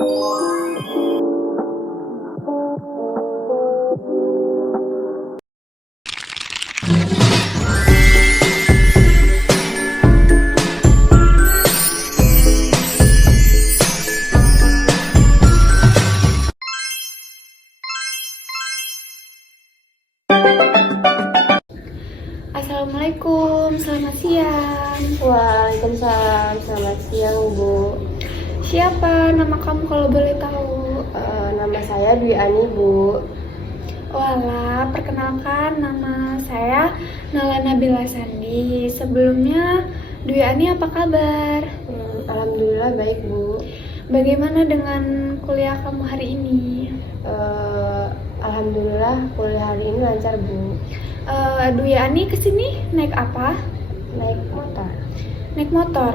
Assalamualaikum, selamat siang. Waalaikumsalam, selamat siang Bu. Siapa nama kamu kalau boleh tahu? Nama saya Dwi Ani Bu. Walah, perkenalkan nama saya Nala Nabila Sandi. Sebelumnya, Dwi Ani apa kabar? Alhamdulillah baik Bu. Bagaimana dengan kuliah kamu hari ini? Alhamdulillah kuliah hari ini lancar Bu. Dwi Ani kesini naik apa? Naik motor. Naik motor.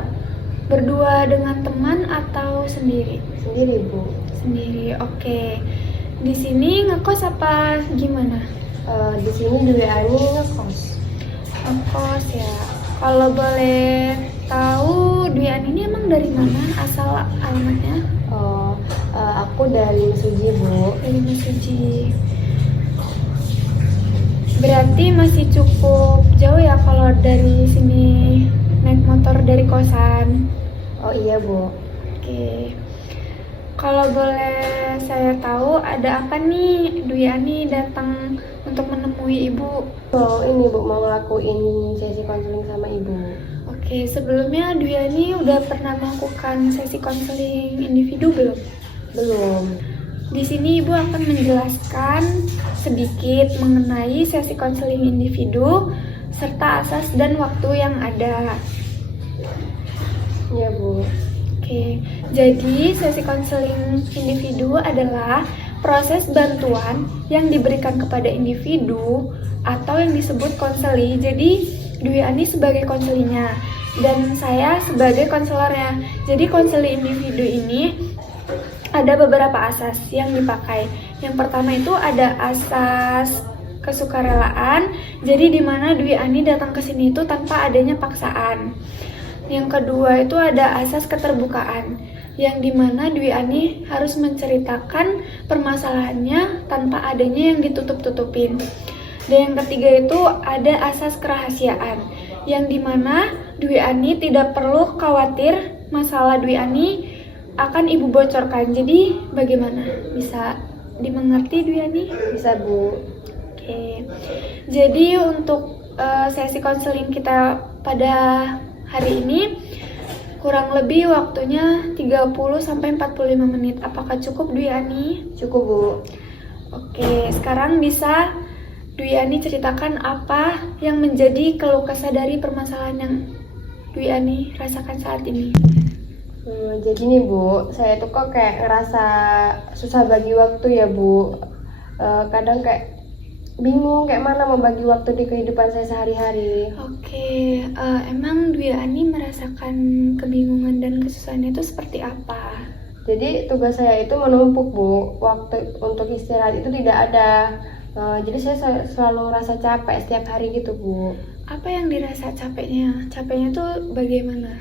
Berdua dengan teman atau sendiri? Sendiri Bu. Sendiri, oke. Di sini ngekos apa gimana? Di sini Dwi Ani ngekos. Ngekos ya. Kalau boleh tahu Dwi Ani ini emang dari mana asal alamatnya? Aku dari Mesuji Bu. Dari Mesuji. Berarti masih cukup jauh ya kalau dari sini naik motor dari kosan. Oh iya Bu. Oke. Kalau boleh saya tahu ada apa nih Dwi Ani datang untuk menemui Ibu? Ini Bu mau ngelakuin sesi konseling sama Ibu. Oke, sebelumnya Dwi Ani udah pernah melakukan sesi konseling individu belum? Belum. Di sini Ibu akan menjelaskan sedikit mengenai sesi konseling individu serta asas dan waktu yang ada. Iya Bu. Oke, jadi sesi konseling individu adalah proses bantuan yang diberikan kepada individu atau yang disebut konseli. Jadi Dwi Ani sebagai konselinya dan saya sebagai konselornya. Jadi konseli individu ini ada beberapa asas yang dipakai. Yang pertama itu ada asas kesukarelaan. Jadi di mana Dwi Ani datang ke sini itu tanpa adanya paksaan. Yang kedua itu ada asas keterbukaan, yang dimana Dwi Ani harus menceritakan permasalahannya tanpa adanya yang ditutup-tutupin. Dan yang ketiga itu ada asas kerahasiaan, yang dimana Dwi Ani tidak perlu khawatir masalah Dwi Ani akan Ibu bocorkan. Jadi bagaimana? Bisa dimengerti Dwi Ani? Bisa Bu. Oke. Jadi untuk sesi konseling kita pada hari ini kurang lebih waktunya 30-45 menit. Apakah cukup Dwi Ani? Cukup Bu. Oke, sekarang bisa Dwi Ani ceritakan apa yang menjadi keluh kesah dari permasalahan yang Dwi Ani rasakan saat ini. Jadi nih Bu, saya tuh kok kayak ngerasa susah bagi waktu ya Bu. Kadang kayak bingung kayak mana mau bagi waktu di kehidupan saya sehari-hari. Oke, emang Dwi Ani merasakan kebingungan dan kesusahan itu seperti apa? Jadi tugas saya itu menumpuk Bu, waktu untuk istirahat itu tidak ada. Jadi saya selalu ngerasa capek setiap hari gitu Bu. Apa yang dirasa capeknya? Capeknya tuh bagaimana?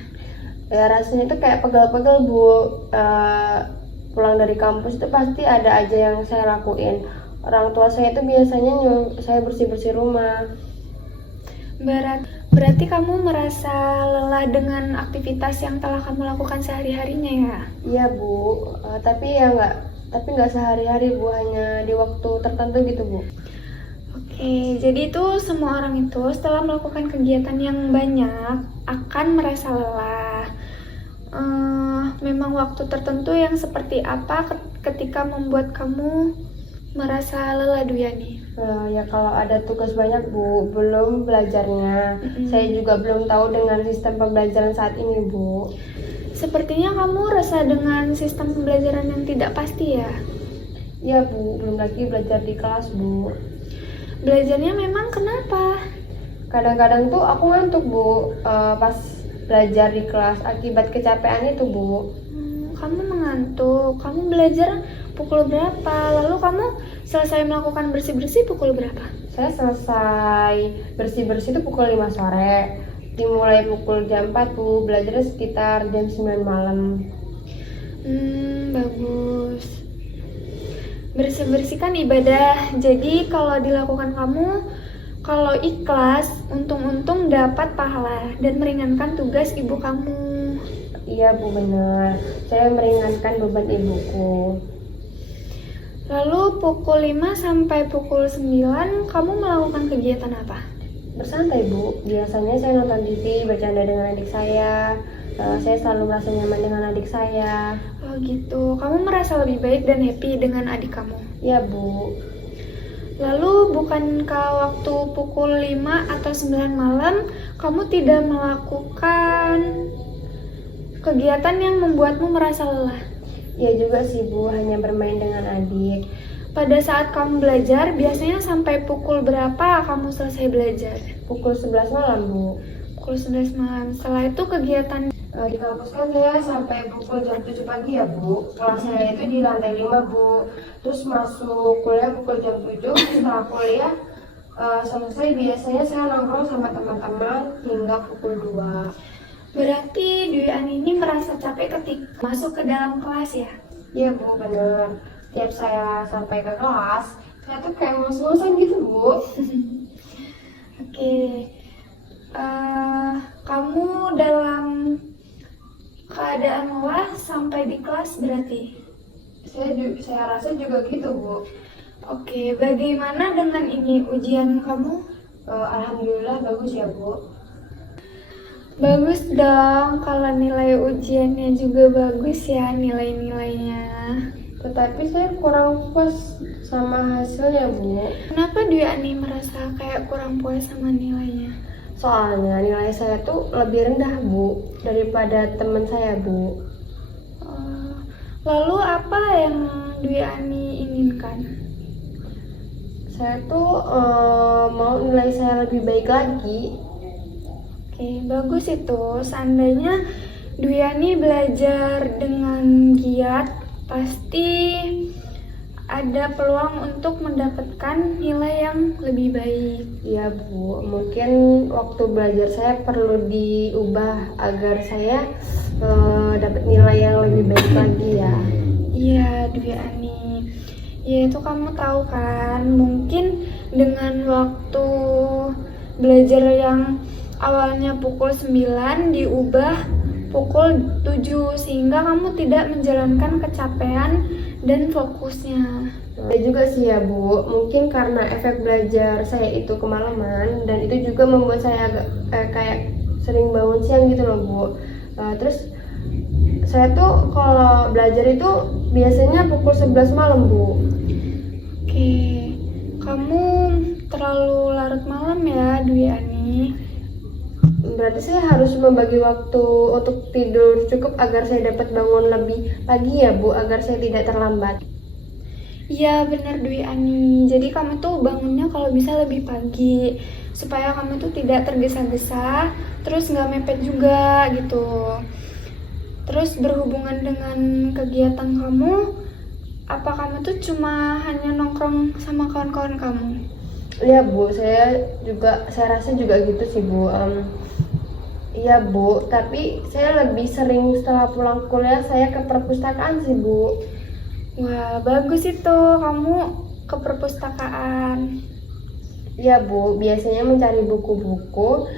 Ya rasanya itu kayak pegal-pegal Bu. Pulang dari kampus itu pasti ada aja yang saya lakuin. Orang tua saya itu biasanya nyuruh saya bersih-bersih rumah. Berarti kamu merasa lelah dengan aktivitas yang telah kamu lakukan sehari-harinya ya? Iya Bu, tapi nggak sehari-hari Bu, hanya di waktu tertentu gitu Bu. Oke, jadi itu semua orang itu setelah melakukan kegiatan yang banyak akan merasa lelah. Memang waktu tertentu yang seperti apa ketika membuat kamu merasa lelah Dwi Ani? Ya kalau ada tugas banyak Bu, belum belajarnya. Saya juga belum tahu dengan sistem pembelajaran saat ini Bu. Sepertinya kamu rasa dengan sistem pembelajaran yang tidak pasti ya? Iya Bu, belum lagi belajar di kelas Bu. Belajarnya memang kenapa? Kadang-kadang tuh aku ngantuk Bu, pas belajar di kelas akibat kecapean itu Bu. Kamu mengantuk, kamu belajar pukul berapa? Lalu kamu selesai melakukan bersih-bersih pukul berapa? Saya selesai bersih-bersih itu pukul 5 sore. Dimulai pukul jam 4 Bu, belajarnya sekitar jam 9 malam. Bagus. Bersih-bersih kan ibadah. Jadi kalau dilakukan kamu, kalau ikhlas, untung-untung dapat pahala dan meringankan tugas ibu kamu. Iya Bu, benar. Saya meringankan beban ibuku. Lalu pukul 5 sampai pukul 9 kamu melakukan kegiatan apa? Bersantai Bu, biasanya saya nonton TV, bercanda dengan adik saya. Saya selalu merasa nyaman dengan adik saya. Oh gitu, kamu merasa lebih baik dan happy dengan adik kamu? Iya Bu. Lalu bukankah waktu pukul 5 atau 9 malam kamu tidak melakukan kegiatan yang membuatmu merasa lelah? Iya juga sih Bu, hanya bermain dengan adik. Pada saat kamu belajar, biasanya sampai pukul berapa kamu selesai belajar? Pukul 11 malam Bu. Pukul 11 malam. Setelah itu kegiatan Di kampus kan saya sampai pukul jam 7 pagi ya Bu. Kelas saya itu di lantai 5 Bu. Terus masuk kuliah pukul jam 7. Setelah kuliah selesai biasanya saya nongkrong sama teman-teman hingga pukul 2. berarti Dwi Ani ini merasa capek ketika masuk ke dalam kelas ya? Iya Bu, bener. Setiap saya sampai ke kelas, saya tuh kayak ngos-ngosan gitu Bu. Oke. Kamu dalam keadaan lelah sampai di kelas berarti? Saya rasa juga gitu Bu. Oke, bagaimana dengan ini ujian kamu? Alhamdulillah bagus ya Bu. Bagus dong, kalau nilai ujiannya juga bagus ya nilai-nilainya. Tetapi saya kurang puas sama hasilnya Bu. Kenapa Dwi Ani merasa kayak kurang puas sama nilainya? Soalnya nilai saya tuh lebih rendah Bu daripada teman saya Bu. Lalu apa yang Dwi Ani inginkan? Saya tuh mau nilai saya lebih baik lagi. Oke, bagus itu. Seandainya Dwi Ani belajar dengan giat, pasti ada peluang untuk mendapatkan nilai yang lebih baik. Iya Bu, mungkin waktu belajar saya perlu diubah agar saya dapat nilai yang lebih baik lagi ya. Iya, Dwi Ani. Ya itu kamu tahu kan, mungkin dengan waktu belajar yang awalnya pukul 9 diubah pukul 7 sehingga kamu tidak menjalankan kecapean dan fokusnya. Ya juga sih ya Bu, mungkin karena efek belajar saya itu kemalaman dan itu juga membuat saya agak kayak sering bangun siang gitu loh Bu. Terus saya tuh kalau belajar itu biasanya pukul 11 malam Bu. Oke, kamu terlalu larut malam ya Dwi Ani. Berarti saya harus membagi waktu untuk tidur cukup agar saya dapat bangun lebih pagi ya Bu, agar saya tidak terlambat. Iya benar Dwi Ani, jadi kamu tuh bangunnya kalau bisa lebih pagi supaya kamu tuh tidak tergesa-gesa, terus nggak mepet juga gitu. Terus berhubungan dengan kegiatan kamu, apa kamu tuh cuma hanya nongkrong sama kawan-kawan kamu? Iya Bu, saya rasa juga gitu sih Bu. Iya Bu, tapi saya lebih sering setelah pulang kuliah saya ke perpustakaan sih Bu. Wah, bagus itu kamu ke perpustakaan. Iya Bu, biasanya mencari buku-buku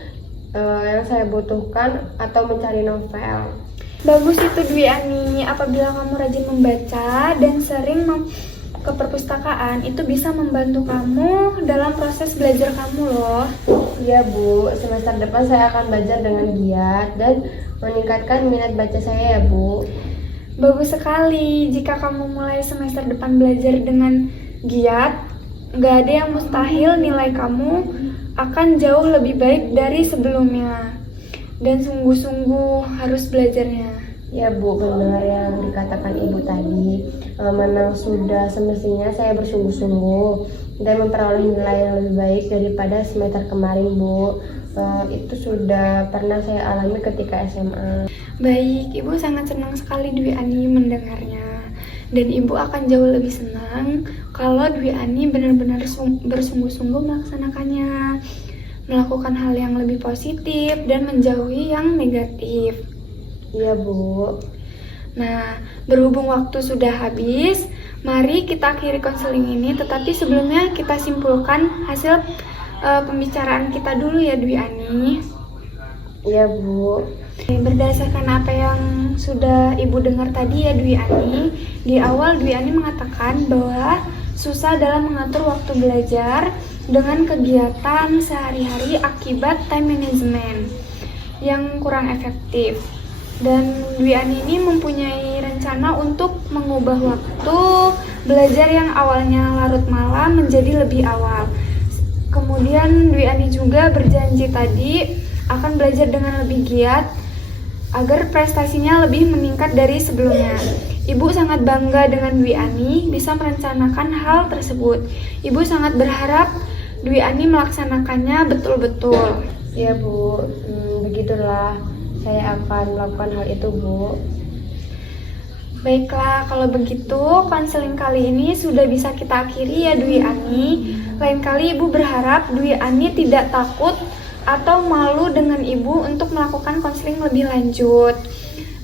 yang saya butuhkan atau mencari novel. Bagus itu Dwi Ani, apabila kamu rajin membaca dan sering ke perpustakaan, itu bisa membantu kamu dalam proses belajar kamu loh. Iya Bu, semester depan saya akan belajar dengan giat dan meningkatkan minat baca saya ya Bu. Bagus sekali, jika kamu mulai semester depan belajar dengan giat, nggak ada yang mustahil nilai kamu akan jauh lebih baik dari sebelumnya. Dan sungguh-sungguh harus belajarnya. Ya Bu, benar yang dikatakan Ibu tadi. Memang sudah semestinya saya bersungguh-sungguh dan memperoleh nilai yang lebih baik daripada semester kemarin Bu. Itu sudah pernah saya alami ketika SMA. Baik, Ibu sangat senang sekali Dwi Ani mendengarnya. Dan Ibu akan jauh lebih senang kalau Dwi Ani benar-benar bersungguh-sungguh melaksanakannya, melakukan hal yang lebih positif dan menjauhi yang negatif. Iya Bu. Nah, berhubung waktu sudah habis, mari kita akhiri konseling ini. Tetapi sebelumnya kita simpulkan hasil pembicaraan kita dulu ya Dwi Ani. Iya Bu. Berdasarkan apa yang sudah Ibu dengar tadi ya Dwi Ani, di awal Dwi Ani mengatakan bahwa susah dalam mengatur waktu belajar dengan kegiatan sehari-hari akibat time management yang kurang efektif. Dan Dwi Ani ini mempunyai rencana untuk mengubah waktu belajar yang awalnya larut malam menjadi lebih awal. Kemudian Dwi Ani juga berjanji tadi akan belajar dengan lebih giat agar prestasinya lebih meningkat dari sebelumnya. Ibu sangat bangga dengan Dwi Ani bisa merencanakan hal tersebut. Ibu sangat berharap Dwi Ani melaksanakannya betul-betul. Iya Bu, begitulah. Saya akan melakukan hal itu Bu. Baiklah, kalau begitu konseling kali ini sudah bisa kita akhiri ya Dwi Ani. Lain kali Ibu berharap Dwi Ani tidak takut atau malu dengan Ibu untuk melakukan konseling lebih lanjut.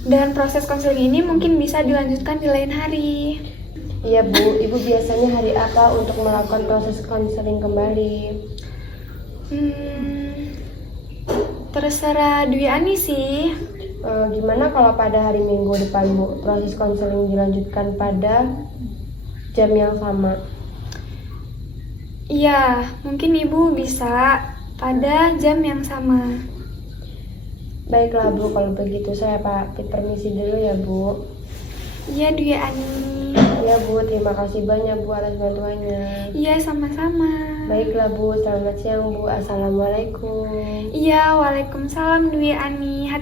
Dan proses konseling ini mungkin bisa dilanjutkan di lain hari. Iya Bu, Ibu biasanya hari apa untuk melakukan proses konseling kembali? Terserah Dwi Ani sih. Gimana kalau pada hari Minggu depan Bu, proses konseling dilanjutkan pada jam yang sama? Iya, mungkin Ibu bisa pada jam yang sama. Baiklah Bu, kalau begitu saya permisi dulu ya Bu. Iya Dwi Ani. Ya Bu, terima kasih banyak Bu atas bantuannya. Iya, sama-sama. Baiklah Bu, selamat siang Bu. Assalamualaikum. Iya, waalaikumsalam Dwi Ani.